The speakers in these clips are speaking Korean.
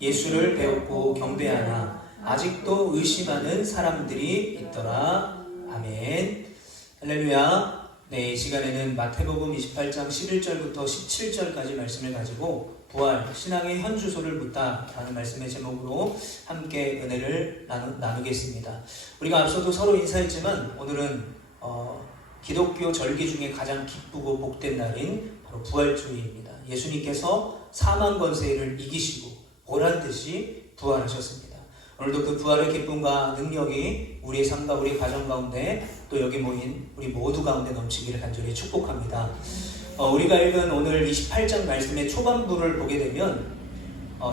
예수를 배웠고 경배하나 아직도 의심하는 사람들이 있더라. 아멘. 할렐루야. 네, 이 시간에는 마태복음 28장 11절부터 17절까지 말씀을 가지고 부활, 신앙의 현주소를 묻다라는 말씀의 제목으로 함께 은혜를 나누겠습니다. 우리가 앞서도 서로 인사했지만 오늘은 기독교 절기 중에 가장 기쁘고 복된 날인 바로 부활주의입니다. 예수님께서 사망 권세를 이기시고 보란듯이 부활하셨습니다. 오늘도 그 부활의 기쁨과 능력이 우리의 삶과 우리 가정 가운데 또 여기 모인 우리 모두 가운데 넘치기를 간절히 축복합니다. 우리가 읽은 오늘 28장 말씀의 초반부를 보게 되면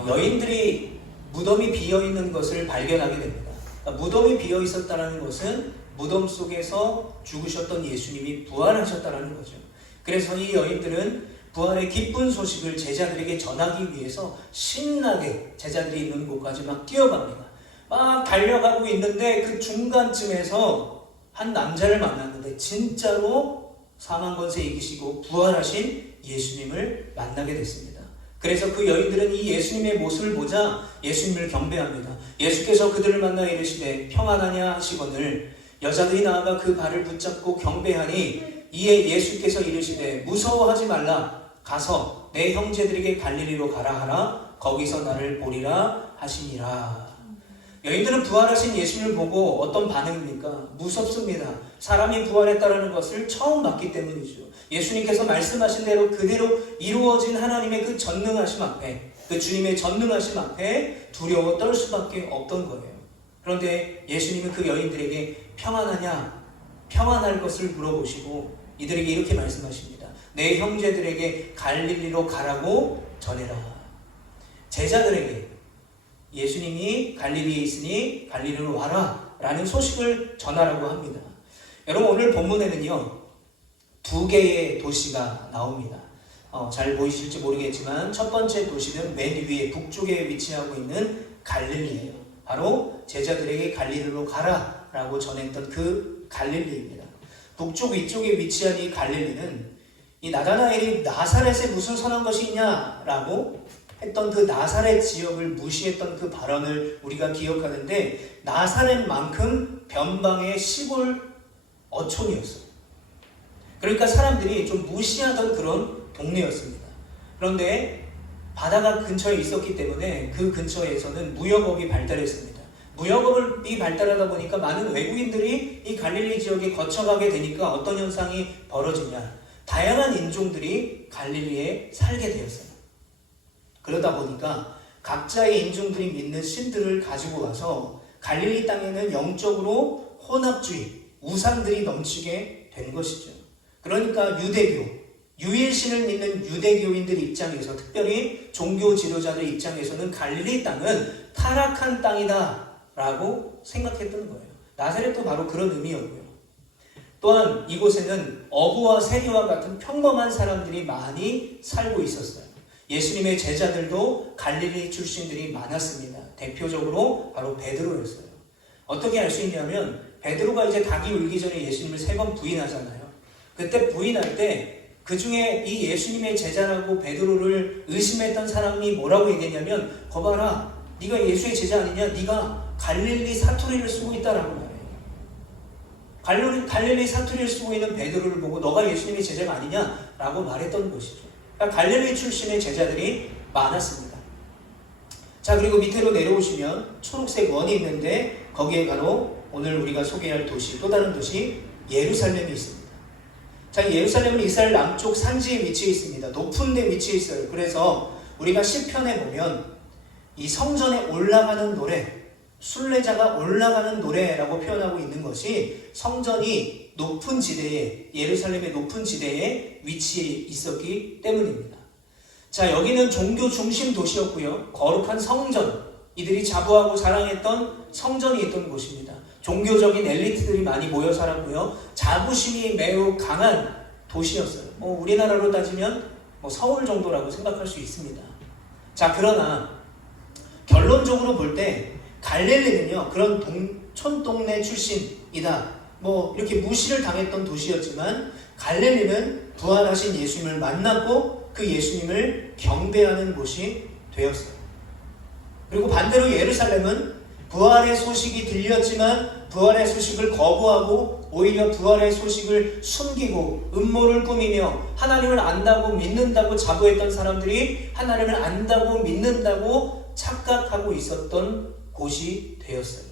여인들이 무덤이 비어있는 것을 발견하게 됩니다. 그러니까 무덤이 비어있었다는 것은 무덤 속에서 죽으셨던 예수님이 부활하셨다는 거죠. 그래서 이 여인들은 부활의 기쁜 소식을 제자들에게 전하기 위해서 신나게 제자들이 있는 곳까지 막 뛰어갑니다. 막 달려가고 있는데 그 중간쯤에서 한 남자를 만났는데 진짜로 사망 권세 이기시고 부활하신 예수님을 만나게 됐습니다. 그래서 그 여인들은 이 예수님의 모습을 보자 예수님을 경배합니다. 예수께서 그들을 만나 이르시되 평안하냐 하시거늘 여자들이 나아가 그 발을 붙잡고 경배하니 이에 예수께서 이르시되 무서워하지 말라 가서 내 형제들에게 갈릴리로 가라 하라 거기서 나를 보리라 하시니라. 여인들은 부활하신 예수님을 보고 어떤 반응입니까? 무섭습니다. 사람이 부활했다는 것을 처음 봤기 때문이죠. 예수님께서 말씀하신 대로 그대로 이루어진 하나님의 그 전능하심 앞에, 그 주님의 전능하심 앞에 두려워 떨 수밖에 없던 거예요. 그런데 예수님은 그 여인들에게 평안하냐? 평안할 것을 물어보시고 이들에게 이렇게 말씀하십니다. 내 형제들에게 갈릴리로 가라고 전해라. 제자들에게 예수님이 갈릴리에 있으니 갈릴리로 와라 라는 소식을 전하라고 합니다. 여러분 오늘 본문에는요 2개의 도시가 나옵니다. 잘 보이실지 모르겠지만 첫 번째 도시는 맨 위에 북쪽에 위치하고 있는 갈릴리예요. 바로 제자들에게 갈릴리로 가라 라고 전했던 그 갈릴리입니다. 북쪽 위쪽에 위치한 이 갈릴리는 이 나다나엘이 나사렛에 무슨 선한 것이 있냐라고 했던 그 나사렛 지역을 무시했던 그 발언을 우리가 기억하는데 나사렛만큼 변방의 시골 어촌이었어요. 그러니까 사람들이 좀 무시하던 그런 동네였습니다. 그런데 바다가 근처에 있었기 때문에 그 근처에서는 무역업이 발달했습니다. 무역업이 발달하다 보니까 많은 외국인들이 이 갈릴리 지역에 거쳐가게 되니까 어떤 현상이 벌어지냐. 다양한 인종들이 갈릴리에 살게 되었어요. 그러다 보니까 각자의 인종들이 믿는 신들을 가지고 와서 갈릴리 땅에는 영적으로 혼합주의, 우상들이 넘치게 된 것이죠. 그러니까 유대교, 유일신을 믿는 유대교인들 입장에서 특별히 종교 지도자들 입장에서는 갈릴리 땅은 타락한 땅이다 라고 생각했던 거예요. 나사렛도 바로 그런 의미였고요. 또한 이곳에는 어부와 세리와 같은 평범한 사람들이 많이 살고 있었어요. 예수님의 제자들도 갈릴리 출신들이 많았습니다. 대표적으로 바로 베드로였어요. 어떻게 알 수 있냐면 베드로가 이제 닭이 울기 전에 예수님을 3번 부인하잖아요. 그때 부인할 때 그 중에 이 예수님의 제자라고 베드로를 의심했던 사람이 뭐라고 얘기했냐면 거봐라 네가 예수의 제자 아니냐? 네가 갈릴리 사투리를 쓰고 있다라고 말해요. 갈릴리 사투리를 쓰고 있는 베드로를 보고 너가 예수님의 제자가 아니냐라고 말했던 것이죠. 그러니까 갈릴리 출신의 제자들이 많았습니다. 자, 그리고 밑으로 내려오시면 초록색 원이 있는데 거기에 바로 오늘 우리가 소개할 도시, 또 다른 도시 예루살렘이 있습니다. 자, 예루살렘은 이스라엘 남쪽 산지에 위치해 있습니다. 높은 데 위치해 있어요. 그래서 우리가 시편에 보면 이 성전에 올라가는 노래, 순례자가 올라가는 노래라고 표현하고 있는 것이 성전이 높은 지대에, 예루살렘의 높은 지대에 위치해 있었기 때문입니다. 자, 여기는 종교 중심 도시였고요. 거룩한 성전, 이들이 자부하고 자랑했던 성전이 있던 곳입니다. 종교적인 엘리트들이 많이 모여 살았고요. 자부심이 매우 강한 도시였어요. 우리나라로 따지면 서울 정도라고 생각할 수 있습니다. 자, 그러나 결론적으로 볼 때 갈릴리는요 그런 촌동네 출신이다 이렇게 무시를 당했던 도시였지만 갈릴리는 부활하신 예수님을 만났고 그 예수님을 경배하는 곳이 되었어요. 그리고 반대로 예루살렘은 부활의 소식이 들렸지만 부활의 소식을 거부하고 오히려 부활의 소식을 숨기고 음모를 꾸미며 하나님을 안다고 믿는다고 자부했던 사람들이 하나님을 안다고 믿는다고 착각하고 있었던 곳이 되었어요.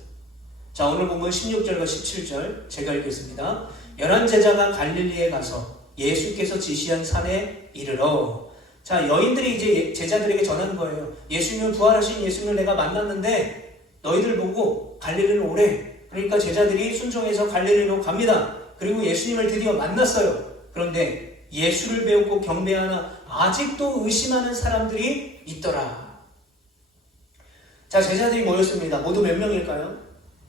자, 오늘 보면 16절과 17절 제가 읽겠습니다. 11 제자가 갈릴리에 가서 예수께서 지시한 산에 이르러. 자, 여인들이 이제 제자들에게 전하는 거예요. 예수님을 부활하신 예수님을 내가 만났는데 너희들 보고 갈릴리로 오래. 그러니까 제자들이 순종해서 갈릴리로 갑니다. 그리고 예수님을 드디어 만났어요. 그런데 예수를 배우고 경배하나 아직도 의심하는 사람들이 있더라. 자, 제자들이 모였습니다. 모두 몇 명일까요?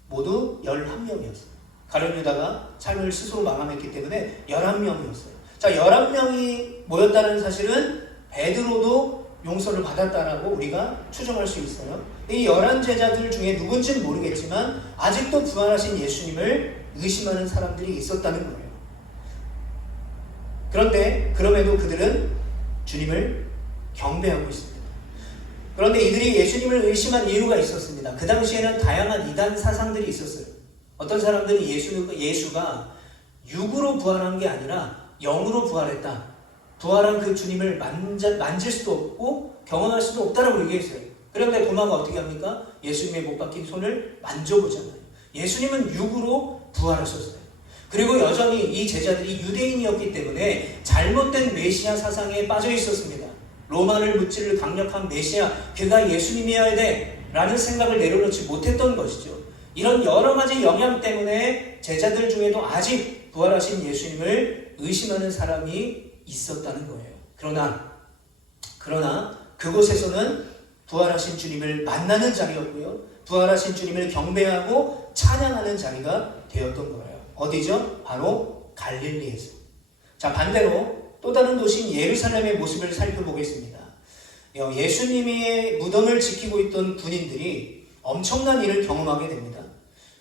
모두 11명이었어요. 가룟 유다가 삶을 스스로 마감했기 때문에 11명이었어요. 자, 11명이 모였다는 사실은 베드로도 용서를 받았다라고 우리가 추정할 수 있어요. 이 11제자들 중에 누군지는 모르겠지만 아직도 부활하신 예수님을 의심하는 사람들이 있었다는 거예요. 그런데 그럼에도 그들은 주님을 경배하고 있습니다. 그런데 이들이 예수님을 의심한 이유가 있었습니다. 그 당시에는 다양한 이단 사상들이 있었어요. 어떤 사람들은 예수가 육으로 부활한 게 아니라 영으로 부활했다. 부활한 그 주님을 만질 수도 없고 경험할 수도 없다라고 얘기했어요. 그런데 도마가 어떻게 합니까? 예수님의 못 박힌 손을 만져보잖아요. 예수님은 육으로 부활하셨어요. 그리고 여전히 이 제자들이 유대인이었기 때문에 잘못된 메시아 사상에 빠져 있었습니다. 로마를 무찌를 강력한 메시아, 그가 예수님이어야 돼 라는 생각을 내려놓지 못했던 것이죠. 이런 여러 가지 영향 때문에 제자들 중에도 아직 부활하신 예수님을 의심하는 사람이 있었다는 거예요. 그러나 그곳에서는 부활하신 주님을 만나는 자리였고요. 부활하신 주님을 경배하고 찬양하는 자리가 되었던 거예요. 어디죠? 바로 갈릴리에서. 자, 반대로 또 다른 도시인 예루살렘의 모습을 살펴보겠습니다. 예수님의 무덤을 지키고 있던 군인들이 엄청난 일을 경험하게 됩니다.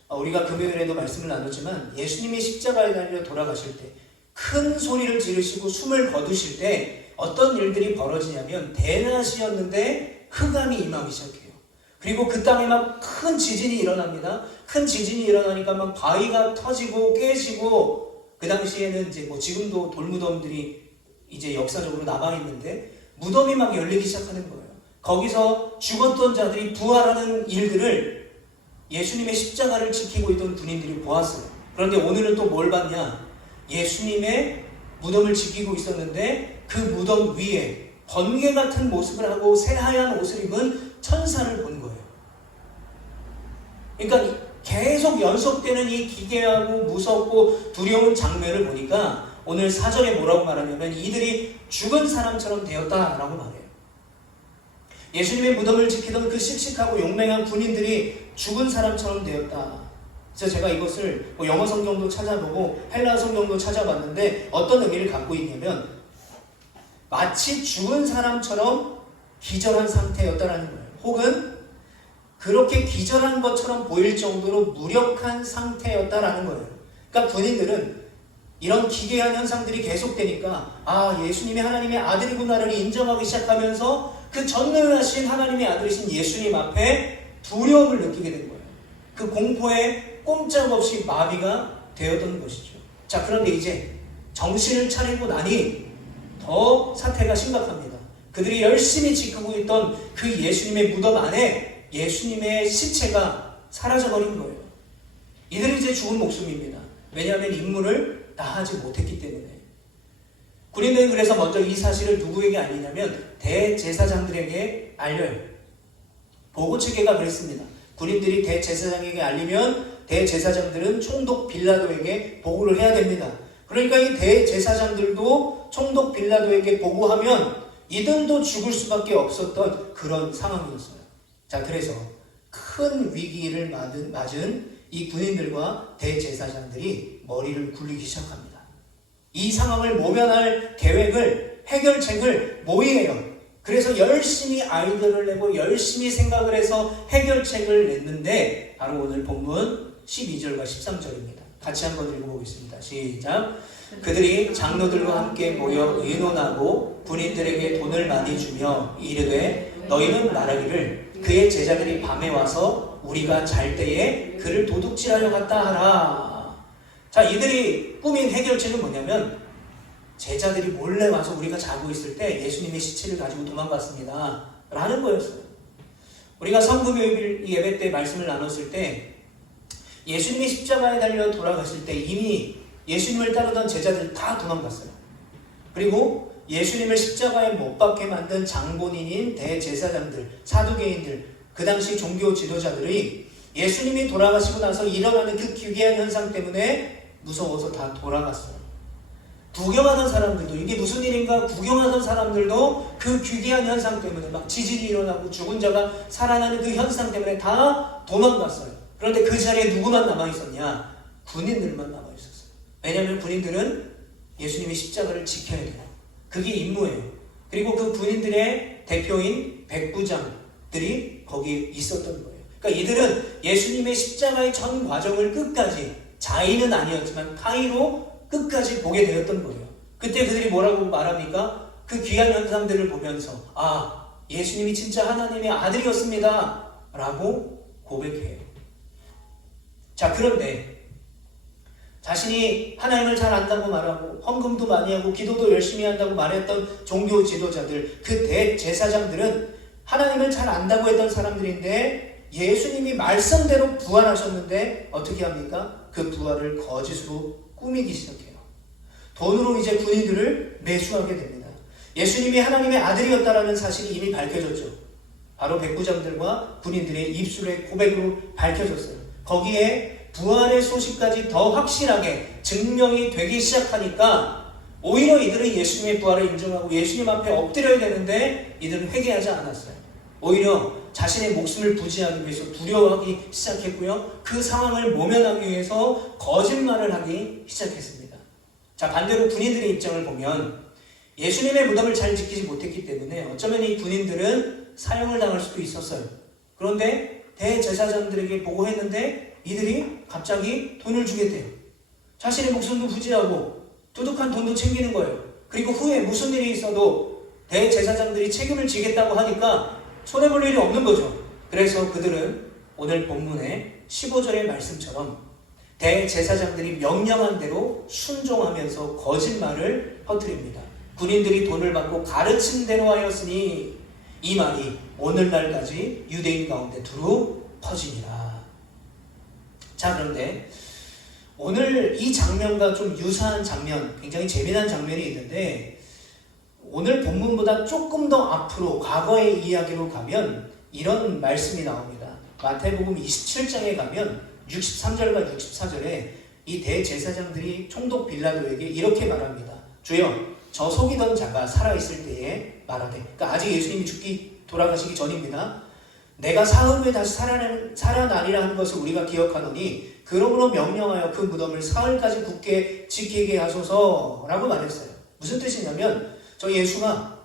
우리가 금요일에도 말씀을 나눴지만 예수님이 십자가에 달려 돌아가실 때 큰 소리를 지르시고 숨을 거두실 때 어떤 일들이 벌어지냐면 대낮이었는데 흑암이 임하기 시작해요. 그리고 그 땅에 막 큰 지진이 일어납니다. 큰 지진이 일어나니까 막 바위가 터지고 깨지고, 그 당시에는 이제 지금도 돌무덤들이 이제 역사적으로 남아있는데 무덤이 막 열리기 시작하는 거예요. 거기서 죽었던 자들이 부활하는 일들을 예수님의 십자가를 지키고 있던 군인들이 보았어요. 그런데 오늘은 또 뭘 봤냐? 예수님의 무덤을 지키고 있었는데 그 무덤 위에 번개 같은 모습을 하고 새하얀 옷을 입은 천사를 본 거예요. 그러니까 계속 연속되는 이 기괴하고 무섭고 두려운 장면을 보니까 오늘 4절에 뭐라고 말하냐면 이들이 죽은 사람처럼 되었다라고 말해요. 예수님의 무덤을 지키던 그 씩씩하고 용맹한 군인들이 죽은 사람처럼 되었다. 그래서 제가 이것을 영어 성경도 찾아보고 헬라 성경도 찾아봤는데 어떤 의미를 갖고 있냐면 마치 죽은 사람처럼 기절한 상태였다라는 거예요. 혹은 그렇게 기절한 것처럼 보일 정도로 무력한 상태였다라는 거예요. 그러니까 군인들은 이런 기괴한 현상들이 계속되니까 예수님이 하나님의 아들이구나를 인정하기 시작하면서 그 전능하신 하나님의 아들이신 예수님 앞에 두려움을 느끼게 된 거예요. 그 공포에 꼼짝없이 마비가 되었던 것이죠. 자, 그런데 이제 정신을 차리고 나니 더 사태가 심각합니다. 그들이 열심히 지키고 있던 그 예수님의 무덤 안에 예수님의 시체가 사라져버린 거예요. 이들은 이제 죽은 목숨입니다. 왜냐하면 임무를 다하지 못했기 때문에. 군인들은 그래서 먼저 이 사실을 누구에게 알리냐면 대제사장들에게 알려요. 보고체계가 그랬습니다. 군인들이 대제사장에게 알리면 대제사장들은 총독 빌라도에게 보고를 해야 됩니다. 그러니까 이 대제사장들도 총독 빌라도에게 보고하면 이들도 죽을 수밖에 없었던 그런 상황이었어요. 자, 그래서 큰 위기를 맞은 이 군인들과 대제사장들이 머리를 굴리기 시작합니다. 이 상황을 모면할 계획을, 해결책을 모의해요. 그래서 열심히 아이디어를 내고 열심히 생각을 해서 해결책을 냈는데 바로 오늘 본문 12절과 13절입니다. 같이 한번 읽어보겠습니다. 시작. 그들이 장로들과 함께 모여 의논하고 군인들에게 돈을 많이 주며 이르되 너희는 말하기를 그의 제자들이 밤에 와서 우리가 잘 때에 그를 도둑질하려 갔다 하라. 자, 이들이 꾸민 해결책은 뭐냐면 제자들이 몰래 와서 우리가 자고 있을 때 예수님의 시체를 가지고 도망갔습니다 라는 거였어요. 우리가 성금요일 예배 때 말씀을 나눴을 때 예수님이 십자가에 달려 돌아가실 때 이미 예수님을 따르던 제자들 다 도망갔어요. 그리고 예수님을 십자가에 못 박게 만든 장본인인 대제사장들, 사두개인들, 그 당시 종교 지도자들이 예수님이 돌아가시고 나서 일어나는 그 기괴한 현상 때문에 무서워서 다 돌아갔어요. 구경하던 사람들도 이게 무슨 일인가 구경하던 사람들도 그 기괴한 현상 때문에 막 지진이 일어나고 죽은 자가 살아나는 그 현상 때문에 다 도망갔어요. 그런데 그 자리에 누구만 남아있었냐? 군인들만 남아있었어요. 왜냐하면 군인들은 예수님의 십자가를 지켜야 돼요. 그게 임무예요. 그리고 그 군인들의 대표인 백부장들이 거기에 있었던 거예요. 그러니까 이들은 예수님의 십자가의 전 과정을 끝까지, 자의는 아니었지만 타의로 끝까지 보게 되었던 거예요. 그때 그들이 뭐라고 말합니까? 그 귀한 현상들을 보면서 아, 예수님이 진짜 하나님의 아들이었습니다 라고 고백해요. 자, 그런데 자신이 하나님을 잘 안다고 말하고 헌금도 많이 하고 기도도 열심히 한다고 말했던 종교 지도자들, 그 대제사장들은 하나님을 잘 안다고 했던 사람들인데 예수님이 말씀대로 부활하셨는데 어떻게 합니까? 그 부활을 거짓으로 꾸미기 시작해요. 돈으로 이제 군인들을 매수하게 됩니다. 예수님이 하나님의 아들이었다라는 사실이 이미 밝혀졌죠. 바로 백부장들과 군인들의 입술의 고백으로 밝혀졌어요. 거기에 부활의 소식까지 더 확실하게 증명이 되기 시작하니까 오히려 이들은 예수님의 부활을 인정하고 예수님 앞에 엎드려야 되는데 이들은 회개하지 않았어요. 오히려 자신의 목숨을 부지하기 위해서 두려워하기 시작했고요. 그 상황을 모면하기 위해서 거짓말을 하기 시작했습니다. 자, 반대로 군인들의 입장을 보면 예수님의 무덤을 잘 지키지 못했기 때문에 어쩌면 이 군인들은 사형을 당할 수도 있었어요. 그런데 대제사장들에게 보고했는데 이들이 갑자기 돈을 주겠대요. 자신의 목숨도 부지하고 두둑한 돈도 챙기는 거예요. 그리고 후에 무슨 일이 있어도 대제사장들이 책임을 지겠다고 하니까 손해볼 일이 없는 거죠. 그래서 그들은 오늘 본문의 15절의 말씀처럼 대제사장들이 명령한 대로 순종하면서 거짓말을 퍼뜨립니다. 군인들이 돈을 받고 가르친 대로 하였으니 이 말이 오늘날까지 유대인 가운데 두루 퍼집니다. 자, 그런데 오늘 이 장면과 좀 유사한 장면, 굉장히 재미난 장면이 있는데 오늘 본문보다 조금 더 앞으로 과거의 이야기로 가면 이런 말씀이 나옵니다. 마태복음 27장에 가면 63절과 64절에 이 대제사장들이 총독 빌라도에게 이렇게 말합니다. 주여, 저 속이던 자가 살아있을 때에 말하되, 그러니까 아직 예수님이 돌아가시기 전입니다. 내가 사흘 후에 다시 살아나리라 하는 것을 우리가 기억하노니 그러므로 명령하여 그 무덤을 사흘까지 굳게 지키게 하소서라고 말했어요. 무슨 뜻이냐면 저 예수가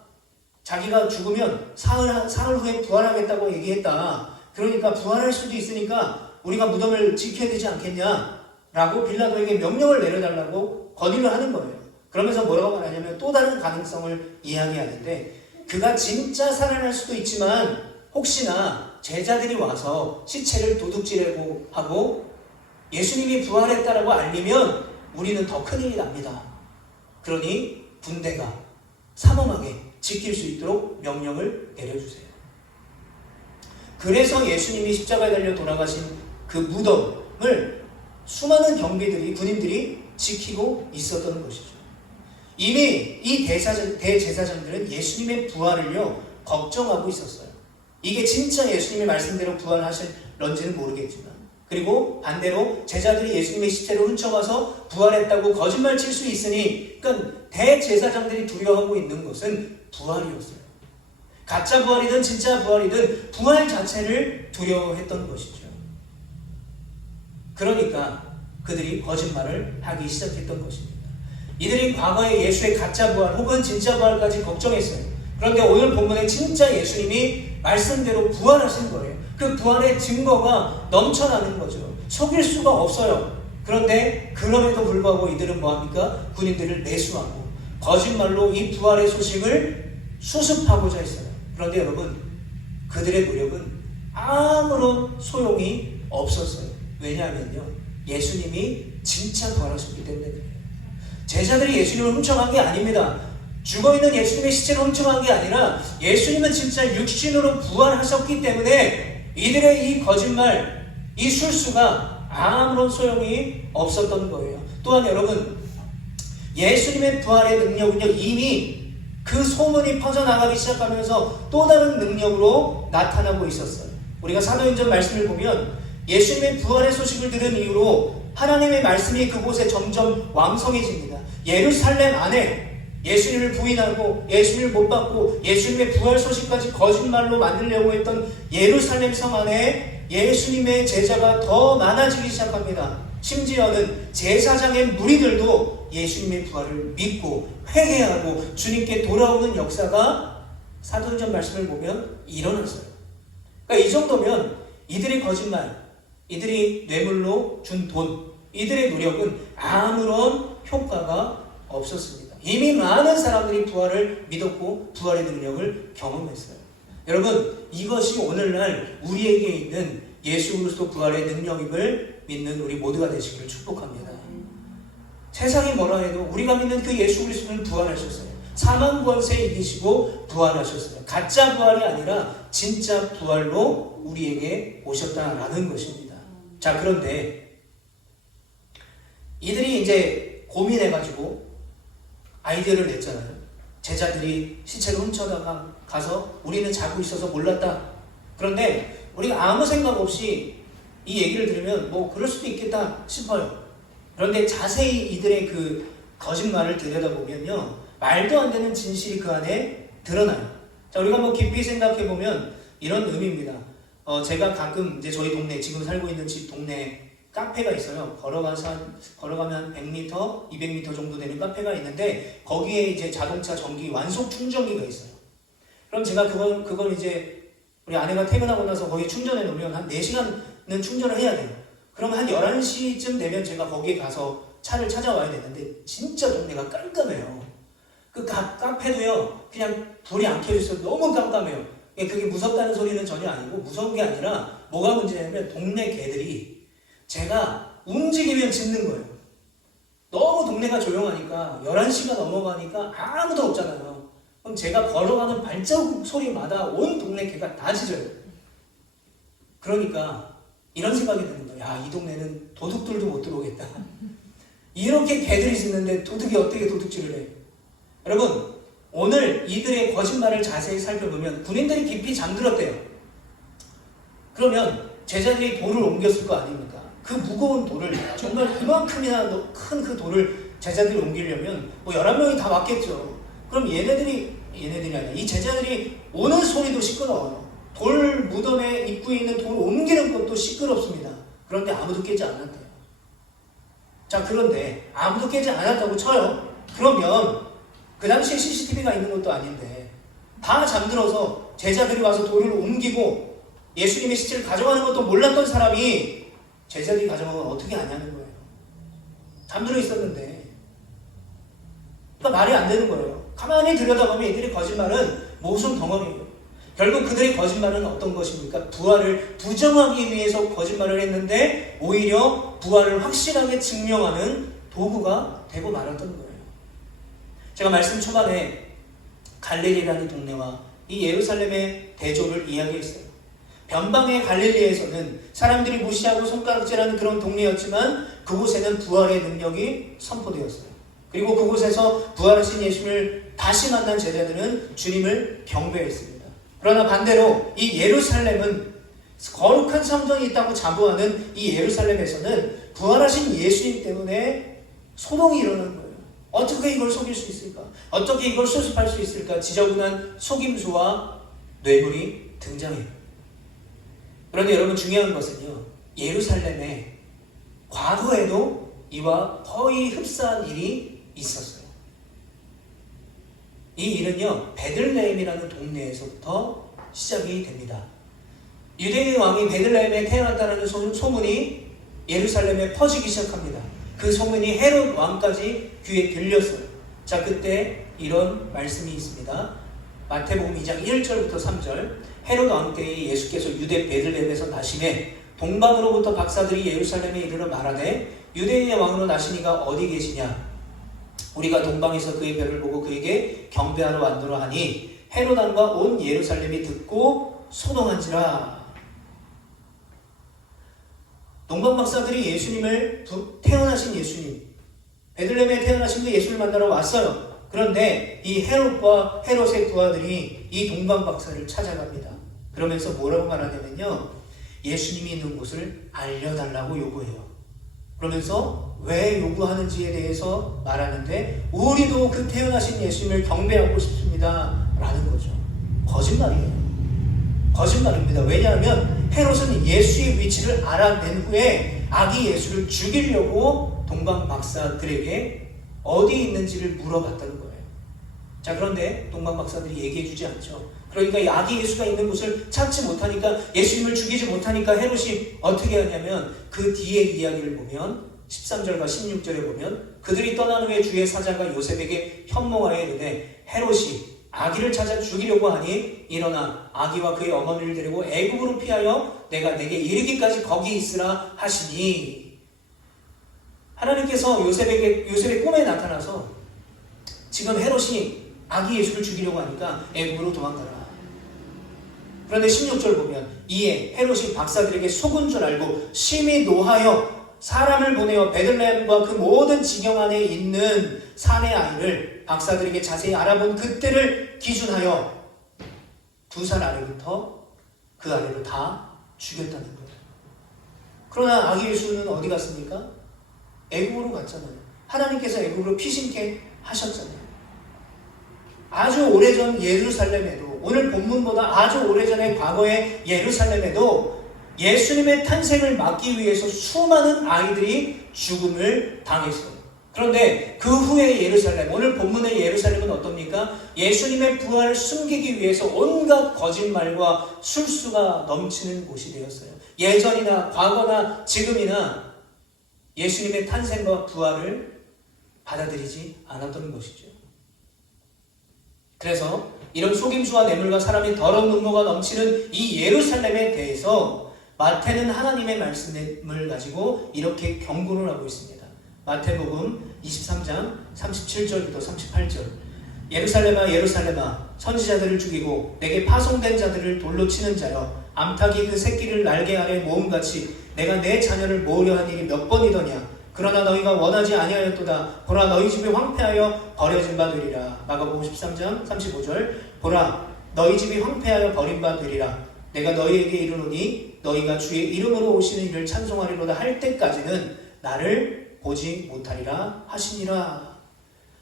자기가 죽으면 사흘 후에 부활하겠다고 얘기했다. 그러니까 부활할 수도 있으니까 우리가 무덤을 지켜야 되지 않겠냐라고 빌라도에게 명령을 내려달라고 건의를 하는 거예요. 그러면서 뭐라고 말하냐면 또 다른 가능성을 이야기하는데 그가 진짜 살아날 수도 있지만 혹시나 제자들이 와서 시체를 도둑질하고 하고 예수님이 부활했다라고 알리면 우리는 더 큰일이 납니다. 그러니 군대가 삼엄하게 지킬 수 있도록 명령을 내려주세요. 그래서 예수님이 십자가에 달려 돌아가신 그 무덤을 수많은 군인들이 지키고 있었던 것이죠. 이미 이 대제사장들은 예수님의 부활을요 걱정하고 있었어요. 이게 진짜 예수님의 말씀대로 부활하실런지는 모르겠지만, 그리고 반대로 제자들이 예수님의 시체로 훔쳐가서 부활했다고 거짓말 칠 수 있으니, 그러니까 대제사장들이 두려워하고 있는 것은 부활이었어요. 가짜 부활이든 진짜 부활이든 부활 자체를 두려워했던 것이죠. 그러니까 그들이 거짓말을 하기 시작했던 것입니다. 이들이 과거에 예수의 가짜 부활 혹은 진짜 부활까지 걱정했어요. 그런데 오늘 본문에 진짜 예수님이 말씀대로 부활하신 거예요. 그 부활의 증거가 넘쳐나는 거죠. 속일 수가 없어요. 그런데 그럼에도 불구하고 이들은 뭐합니까? 군인들을 매수하고 거짓말로 이 부활의 소식을 수습하고자 했어요. 그런데 여러분, 그들의 노력은 아무런 소용이 없었어요. 왜냐하면요, 예수님이 진짜 부활하셨기 때문에 그래요. 제자들이 예수님을 훔쳐간 게 아닙니다. 죽어있는 예수님의 시체를 훔쳐간 게 아니라 예수님은 진짜 육신으로 부활하셨기 때문에 이들의 이 거짓말, 이 술수가 아무런 소용이 없었던 거예요. 또한 여러분, 예수님의 부활의 능력은요, 이미 그 소문이 퍼져나가기 시작하면서 또 다른 능력으로 나타나고 있었어요. 우리가 사도행전 말씀을 보면 예수님의 부활의 소식을 들은 이후로 하나님의 말씀이 그곳에 점점 왕성해집니다. 예루살렘 안에 예수님을 부인하고 예수님을 못 받고 예수님의 부활 소식까지 거짓말로 만들려고 했던 예루살렘 성 안에 예수님의 제자가 더 많아지기 시작합니다. 심지어는 제사장의 무리들도 예수님의 부활을 믿고 회개하고 주님께 돌아오는 역사가 사도행전 말씀을 보면 일어났어요. 그러니까 이 정도면 이들의 거짓말, 이들이 뇌물로 준 돈, 이들의 노력은 아무런 효과가 없었습니다. 이미 많은 사람들이 부활을 믿었고 부활의 능력을 경험했어요. 여러분, 이것이 오늘날 우리에게 있는 예수 그리스도 부활의 능력임을 믿는 우리 모두가 되시기를 축복합니다. 세상이 뭐라 해도 우리가 믿는 그 예수 그리스도는 부활하셨어요. 사망 권세 이기시고 부활하셨어요. 가짜 부활이 아니라 진짜 부활로 우리에게 오셨다라는 것입니다. 자, 그런데 이들이 이제 고민해가지고 아이디어를 냈잖아요. 제자들이 시체를 훔쳐다가 가서 우리는 자고 있어서 몰랐다. 그런데 우리가 아무 생각 없이 이 얘기를 들으면 뭐 그럴 수도 있겠다 싶어요. 그런데 자세히 이들의 그 거짓말을 들여다보면요, 말도 안 되는 진실이 그 안에 드러나요. 자, 우리가 뭐 깊이 생각해보면 이런 의미입니다. 제가 가끔 이제 저희 동네, 지금 살고 있는 집 동네에 카페가 있어요. 걸어가면 100m, 200m 정도 되는 카페가 있는데 거기에 이제 자동차 전기 완속 충전기가 있어요. 그럼 제가 그걸 이제 우리 아내가 퇴근하고 나서 거기 충전해 놓으면 한 4시간은 충전을 해야 돼요. 그럼 한 11시쯤 되면 제가 거기에 가서 차를 찾아와야 되는데 진짜 동네가 깜깜해요. 그 카페도요, 그냥 불이 안 켜져서 너무 깜깜해요. 그게 무섭다는 소리는 전혀 아니고, 무서운 게 아니라 뭐가 문제냐면 동네 개들이 제가 움직이면 짖는 거예요. 너무 동네가 조용하니까 11시가 넘어가니까 아무도 없잖아요. 그럼 제가 걸어가는 발자국 소리마다 온 동네 개가 다 짖어요. 그러니까 이런 생각이 드는 거예요. 야, 이 동네는 도둑들도 못 들어오겠다. 이렇게 개들이 짖는데 도둑이 어떻게 도둑질을 해? 여러분, 오늘 이들의 거짓말을 자세히 살펴보면 군인들이 깊이 잠들었대요. 그러면 제자들이 돌을 옮겼을 거 아닙니까? 그 무거운 돌을, 정말 이만큼이나 큰 그 돌을 제자들이 옮기려면 뭐 11명이 다 맞겠죠. 그럼 얘네들이 아니라 이 제자들이 오는 소리도 시끄러워요. 돌 무덤에 입구에 있는 돌 옮기는 것도 시끄럽습니다. 그런데 아무도 깨지 않았대요. 자, 그런데 아무도 깨지 않았다고 쳐요. 그러면 그 당시에 CCTV가 있는 것도 아닌데 다 잠들어서 제자들이 와서 돌을 옮기고 예수님의 시체를 가져가는 것도 몰랐던 사람이 제자들이 가져가면 어떻게 아냐는 거예요. 잠들어 있었는데. 그러니까 말이 안 되는 거예요. 가만히 들여다보면 이들의 거짓말은 모순 덩어리예요. 결국 그들의 거짓말은 어떤 것입니까? 부활을 부정하기 위해서 거짓말을 했는데 오히려 부활을 확실하게 증명하는 도구가 되고 말았던 거예요. 제가 말씀 초반에 갈릴리라는 동네와 이 예루살렘의 대조를 이야기했어요. 변방의 갈릴리에서는 사람들이 무시하고 손가락질하는 그런 동네였지만 그곳에는 부활의 능력이 선포되었어요. 그리고 그곳에서 부활하신 예수님을 다시 만난 제자들은 주님을 경배했습니다. 그러나 반대로 이 예루살렘은 거룩한 성전이 있다고 자부하는 이 예루살렘에서는 부활하신 예수님 때문에 소동이 일어난 거예요. 어떻게 이걸 속일 수 있을까? 어떻게 이걸 수습할 수 있을까? 지저분한 속임수와 뇌물이 등장해요. 그런데 여러분, 중요한 것은요, 예루살렘에 과거에도 이와 거의 흡사한 일이 있었어요. 이 일은요, 베들레헴이라는 동네에서부터 시작이 됩니다. 유대의 왕이 베들레헴에 태어났다는 소문이 예루살렘에 퍼지기 시작합니다. 그 소문이 헤롯 왕까지 귀에 들렸어요. 자, 그때 이런 말씀이 있습니다. 마태복음 2장 1절부터 3절. 헤롯 왕 때에 예수께서 유대 베들레헴에서 나시매 동방으로부터 박사들이 예루살렘에 이르러 말하되 유대인의 왕으로 나시니가 어디 계시냐? 우리가 동방에서 그의 별을 보고 그에게 경배하러 왔노라 하니 헤롯 왕과 온 예루살렘이 듣고 소동한지라. 동방 박사들이 예수님을 태어나신 예수님, 베들레헴에 태어나신 그 예수를 만나러 왔어요. 그런데 이 헤롯과 헤롯의 부하들이 이 동방 박사를 찾아갑니다. 그러면서 뭐라고 말하냐면요, 예수님이 있는 곳을 알려달라고 요구해요. 그러면서 왜 요구하는지에 대해서 말하는데 우리도 그 태어나신 예수님을 경배하고 싶습니다 라는 거죠. 거짓말이에요. 거짓말입니다. 왜냐하면 헤롯은 예수의 위치를 알아낸 후에 아기 예수를 죽이려고 동방 박사들에게 어디 있는지를 물어봤다는 거예요. 자, 그런데 동방 박사들이 얘기해주지 않죠. 그러니까 이 아기 예수가 있는 곳을 찾지 못하니까, 예수님을 죽이지 못하니까 헤롯이 어떻게 하냐면 그 뒤에 이야기를 보면 13절과 16절에 보면 그들이 떠난 후에 주의 사자가 요셉에게 현몽하여 이르되 헤롯이 아기를 찾아 죽이려고 하니 일어나 아기와 그의 어머니를 데리고 애굽으로 피하여 내가 내게 이르기까지 거기 있으라 하시니. 하나님께서 요셉의 꿈에 나타나서 지금 헤롯이 아기 예수를 죽이려고 하니까 애굽으로 도망가라. 그런데 16절 보면 이에 헤롯이 박사들에게 속은 줄 알고 심히 노하여 사람을 보내어 베들레헴과 그 모든 지경 안에 있는 산의 아이를 박사들에게 자세히 알아본 그때를 기준하여 2살 아래부터 그 아래로 다 죽였다는 거예요. 그러나 아기 예수는 어디 갔습니까? 애굽으로 갔잖아요. 하나님께서 애굽으로 피신케 하셨잖아요. 아주 오래전 예루살렘에도, 오늘 본문보다 아주 오래전의 과거의 예루살렘에도 예수님의 탄생을 막기 위해서 수많은 아이들이 죽음을 당했어요. 그런데 그 후에 예루살렘, 오늘 본문의 예루살렘은 어떻습니까? 예수님의 부활을 숨기기 위해서 온갖 거짓말과 술수가 넘치는 곳이 되었어요. 예전이나 과거나 지금이나 예수님의 탄생과 부활을 받아들이지 않았던 것이죠. 그래서 이런 속임수와 뇌물과 사람이 더러운 음모가 넘치는 이 예루살렘에 대해서 마태는 하나님의 말씀을 가지고 이렇게 경고를 하고 있습니다. 마태복음 23장 37절부터 38절. 예루살렘아 예루살렘아 선지자들을 죽이고 내게 파송된 자들을 돌로 치는 자여, 암탉이 그 새끼를 날개 아래 모음같이 내가 내 자녀를 모으려 한 일이 몇 번이더냐. 그러나 너희가 원하지 아니하였도다. 보라, 너희 집이 황폐하여 버려진 바 되리라. 마가복음 13장 35절. 보라, 너희 집이 황폐하여 버린 바 되리라. 내가 너희에게 이르노니 너희가 주의 이름으로 오시는 이를 찬송하리로다 할 때까지는 나를 보지 못하리라 하시니라.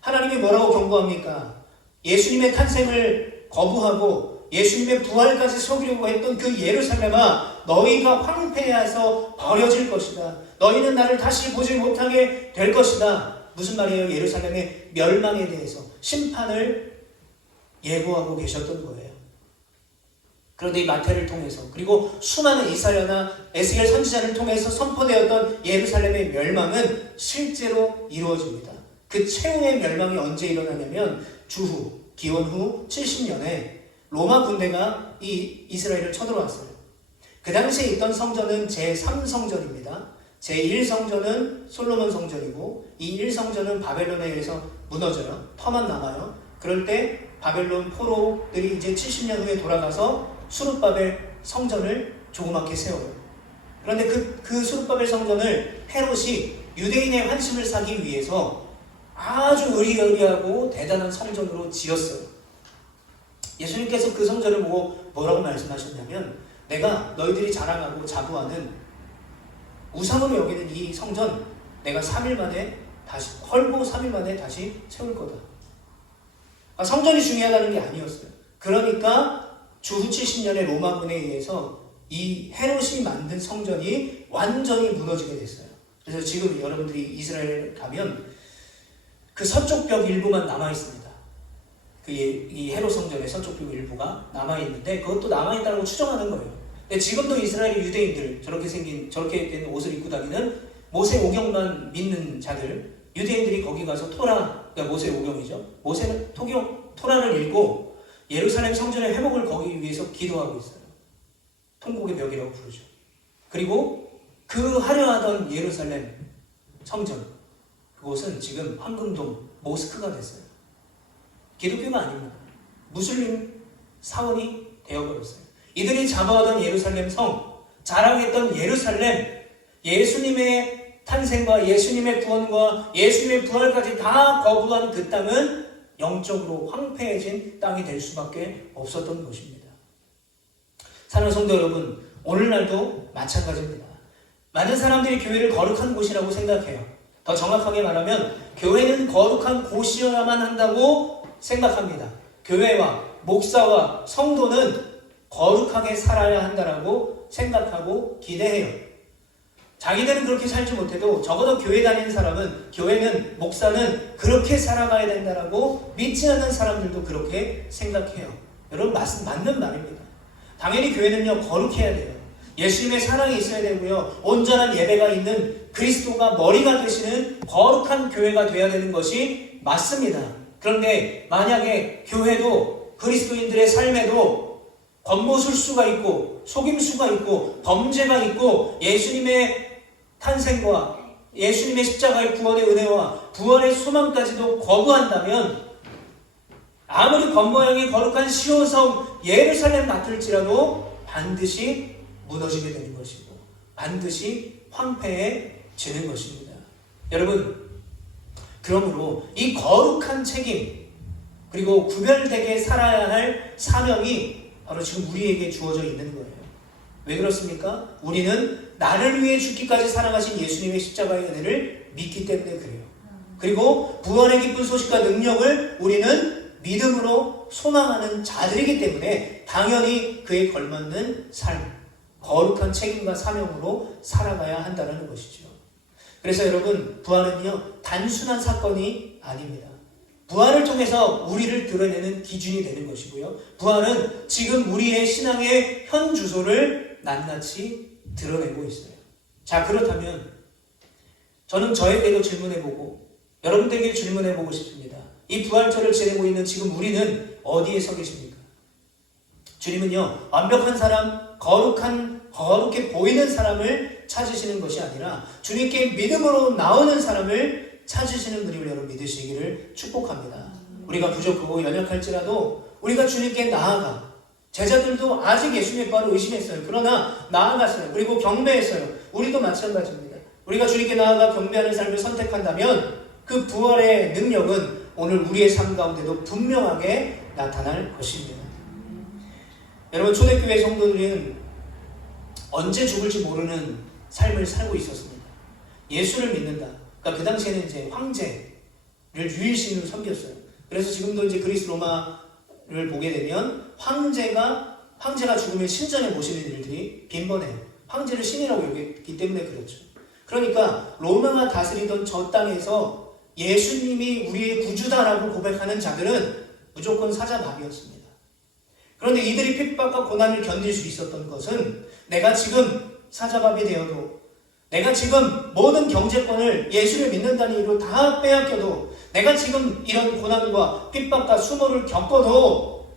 하나님이 뭐라고 경고합니까? 예수님의 탄생을 거부하고 예수님의 부활까지 속이려고 했던 그 예루살렘아, 너희가 황폐해서 버려질 것이다. 너희는 나를 다시 보지 못하게 될 것이다. 무슨 말이에요? 예루살렘의 멸망에 대해서 심판을 예고하고 계셨던 거예요. 그런데 이 마태를 통해서, 그리고 수많은 이사야나 에스겔 선지자를 통해서 선포되었던 예루살렘의 멸망은 실제로 이루어집니다. 그 최후의 멸망이 언제 일어나냐면 기원 후 70년에 로마 군대가 이 이스라엘을 쳐들어왔어요. 그 당시에 있던 성전은 제3성전입니다. 제1성전은 솔로몬 성전이고 이 1성전은 바벨론에 의해서 무너져요. 터만 남아요. 그럴 때 바벨론 포로들이 이제 70년 후에 돌아가서 수룹바벨 성전을 조그맣게 세워요. 그런데 그 수룹바벨 성전을 헤롯이 유대인의 환심을 사기 위해서 아주 의리의리하고 대단한 성전으로 지었어요. 예수님께서 그 성전을 보고 뭐라고 말씀하셨냐면, 내가 너희들이 자랑하고 자부하는 우상으로 여기는 이 성전 내가 3일 만에 다시 헐고 3일 만에 다시 세울 거다. 성전이 중요하다는 게 아니었어요. 그러니까 주후 70년에 로마군에 의해서 이 헤롯이 만든 성전이 완전히 무너지게 됐어요. 그래서 지금 여러분들이 이스라엘 가면 그 서쪽 벽 일부만 남아 있습니다. 이 헤롯 성전의 서쪽 벽 일부가 남아 있는데 그것도 남아 있다고 추정하는 거예요. 근데 지금도 이스라엘 유대인들, 저렇게 된 옷을 입고 다니는 모세 오경만 믿는 자들, 유대인들이 거기 가서 토라, 그러니까 모세 오경이죠. 모세는 토라를 읽고 예루살렘 성전의 회복을 거기 위해서 기도하고 있어요. 통곡의 벽이라고 부르죠. 그리고 그 화려하던 예루살렘 성전, 그곳은 지금 황금동 모스크가 됐어요. 기독교가 아닙니다. 무슬림 사원이 되어버렸어요. 이들이 잡아오던 예루살렘 성, 자랑했던 예루살렘, 예수님의 탄생과 예수님의 구원과 예수님의 부활까지 다 거부한 그 땅은 영적으로 황폐해진 땅이 될 수밖에 없었던 것입니다. 사랑하는 성도 여러분, 오늘날도 마찬가지입니다. 많은 사람들이 교회를 거룩한 곳이라고 생각해요. 더 정확하게 말하면 교회는 거룩한 곳이어야만 한다고 생각합니다. 교회와 목사와 성도는 거룩하게 살아야 한다라고 생각하고 기대해요. 자기들은 그렇게 살지 못해도 적어도 교회 다니는 사람은, 교회는, 목사는 그렇게 살아가야 된다라고 믿지 않는 사람들도 그렇게 생각해요. 여러분, 맞는 말입니다. 당연히 교회는요, 거룩해야 돼요. 예수님의 사랑이 있어야 되고요, 온전한 예배가 있는 그리스도가 머리가 되시는 거룩한 교회가 되어야 되는 것이 맞습니다. 그런데 만약에 교회도 그리스도인들의 삶에도 겉모술수가 있고 속임수가 있고 범죄가 있고 예수님의 탄생과 예수님의 십자가의 구원의 은혜와 부활의 소망까지도 거부한다면 아무리 겉모양이 거룩한 시온성 예루살렘 같을지라도 반드시 무너지게 되는 것이고 반드시 황폐해지는 것입니다. 여러분, 그러므로 이 거룩한 책임 그리고 구별되게 살아야 할 사명이 바로 지금 우리에게 주어져 있는 거예요. 왜 그렇습니까? 우리는 나를 위해 죽기까지 살아가신 예수님의 십자가의 은혜를 믿기 때문에 그래요. 그리고 부활의 기쁜 소식과 능력을 우리는 믿음으로 소망하는 자들이기 때문에 당연히 그에 걸맞는 삶, 거룩한 책임과 사명으로 살아가야 한다는 것이죠. 그래서 여러분, 부활은요, 단순한 사건이 아닙니다. 부활을 통해서 우리를 드러내는 기준이 되는 것이고요. 부활은 지금 우리의 신앙의 현 주소를 낱낱이 드러내고 있어요. 자, 그렇다면 저는 저에게도 질문해보고 여러분들에게 질문해보고 싶습니다. 이 부활절을 지내고 있는 지금 우리는 어디에 서 계십니까? 주님은요, 완벽한 사람, 거룩해 보이는 사람을 찾으시는 것이 아니라 주님께 믿음으로 나오는 사람을 찾으시는 분임을 여러분 믿으시기를 축복합니다. 우리가 부족하고 연약할지라도 우리가 주님께 나아가, 제자들도 아직 예수님의 부활을 의심했어요. 그러나 나아갔어요. 그리고 경배했어요. 우리도 마찬가지입니다. 우리가 주님께 나아가 경배하는 삶을 선택한다면 그 부활의 능력은 오늘 우리의 삶 가운데도 분명하게 나타날 것입니다. 여러분, 초대교회 성도들은 언제 죽을지 모르는 삶을 살고 있었습니다. 예수를 믿는다. 그러니까 그 당시에는 이제 황제를 유일신으로 섬겼어요. 그래서 지금도 이제 그리스 로마를 보게 되면 황제가 죽으면 신전에 모시는 일들이 빈번해요. 황제를 신이라고 여겼기 때문에 그렇죠. 그러니까 로마가 다스리던 저 땅에서 예수님이 우리의 구주다라고 고백하는 자들은 무조건 사자밥이었습니다. 그런데 이들이 핍박과 고난을 견딜 수 있었던 것은 내가 지금 사자밥이 되어도, 내가 지금 모든 경제권을 예수를 믿는다는 이유로 다 빼앗겨도, 내가 지금 이런 고난과 핍박과 수모를 겪어도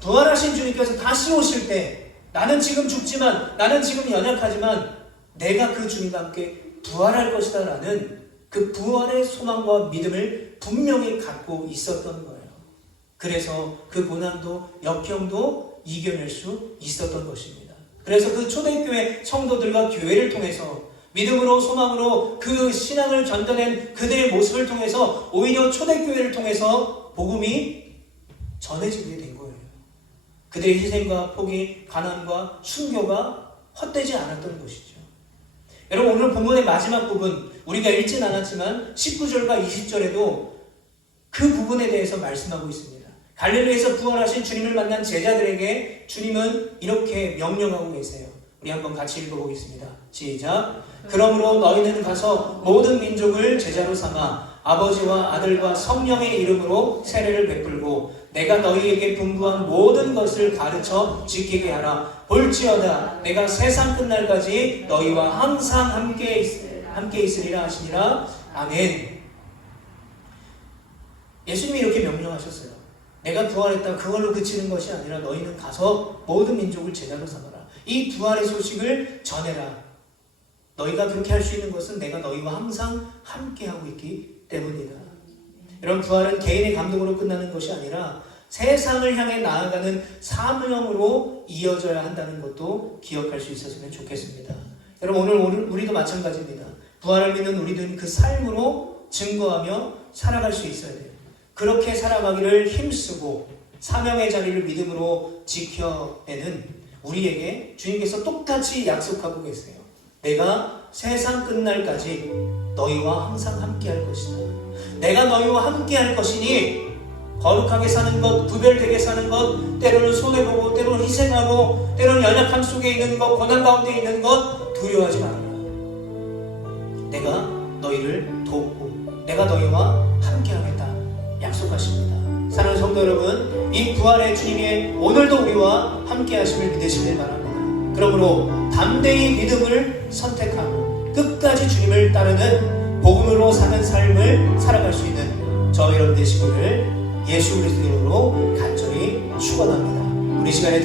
부활하신 주님께서 다시 오실 때 나는 지금 죽지만, 나는 지금 연약하지만 내가 그 주님과 함께 부활할 것이다 라는 그 부활의 소망과 믿음을 분명히 갖고 있었던 거예요. 그래서 그 고난도 역경도 이겨낼 수 있었던 것입니다. 그래서 그 초대교회 성도들과 교회를 통해서 믿음으로 소망으로 그 신앙을 견뎌낸 그들의 모습을 통해서 오히려 초대교회를 통해서 복음이 전해지게 된 거예요. 그들의 희생과 포기, 가난과 순교가 헛되지 않았던 것이죠. 여러분, 오늘 본문의 마지막 부분 우리가 읽진 않았지만 19절과 20절에도 그 부분에 대해서 말씀하고 있습니다. 갈릴리에서 부활하신 주님을 만난 제자들에게 주님은 이렇게 명령하고 계세요. 우리 한번 같이 읽어보겠습니다. 시작. 그러므로 너희는 가서 모든 민족을 제자로 삼아 아버지와 아들과 성령의 이름으로 세례를 베풀고 내가 너희에게 분부한 모든 것을 가르쳐 지키게 하라. 볼지어다 내가 세상 끝날까지 너희와 항상 함께 있으리라 하시니라. 아멘. 예수님이 이렇게 명령하셨어요. 내가 부활했다 그걸로 그치는 것이 아니라 너희는 가서 모든 민족을 제자로 삼아라. 이 부활의 소식을 전해라. 너희가 그렇게 할 수 있는 것은 내가 너희와 항상 함께하고 있기 때문이다. 이런 부활은 개인의 감동으로 끝나는 것이 아니라 세상을 향해 나아가는 사명으로 이어져야 한다는 것도 기억할 수 있었으면 좋겠습니다. 여러분 오늘 우리도 마찬가지입니다. 부활을 믿는 우리들은 그 삶으로 증거하며 살아갈 수 있어야 돼요. 그렇게 살아가기를 힘쓰고 사명의 자리를 믿음으로 지켜내는 우리에게 주님께서 똑같이 약속하고 계세요. 내가 세상 끝날까지 너희와 항상 함께할 것이다. 내가 너희와 함께할 것이니 거룩하게 사는 것, 구별되게 사는 것, 때로는 손해보고 때로는 희생하고 때로는 연약함 속에 있는 것, 고난 가운데 있는 것 두려워하지 말아라. 내가 너희를 돕고 내가 너희와 함께하겠다 약속하십니다. 사랑하는 성도 여러분, 이 부활의 주님이 오늘도 우리와 함께하심을 믿으시길 바랍니다. 그러므로 담대히 믿음을 선택하고 끝까지 주님을 따르는 복음으로 사는 삶을 살아갈 수 있는 저 여러분 되시기를 예수 그리스도 이름으로 간절히 축원합니다. 우리 시간에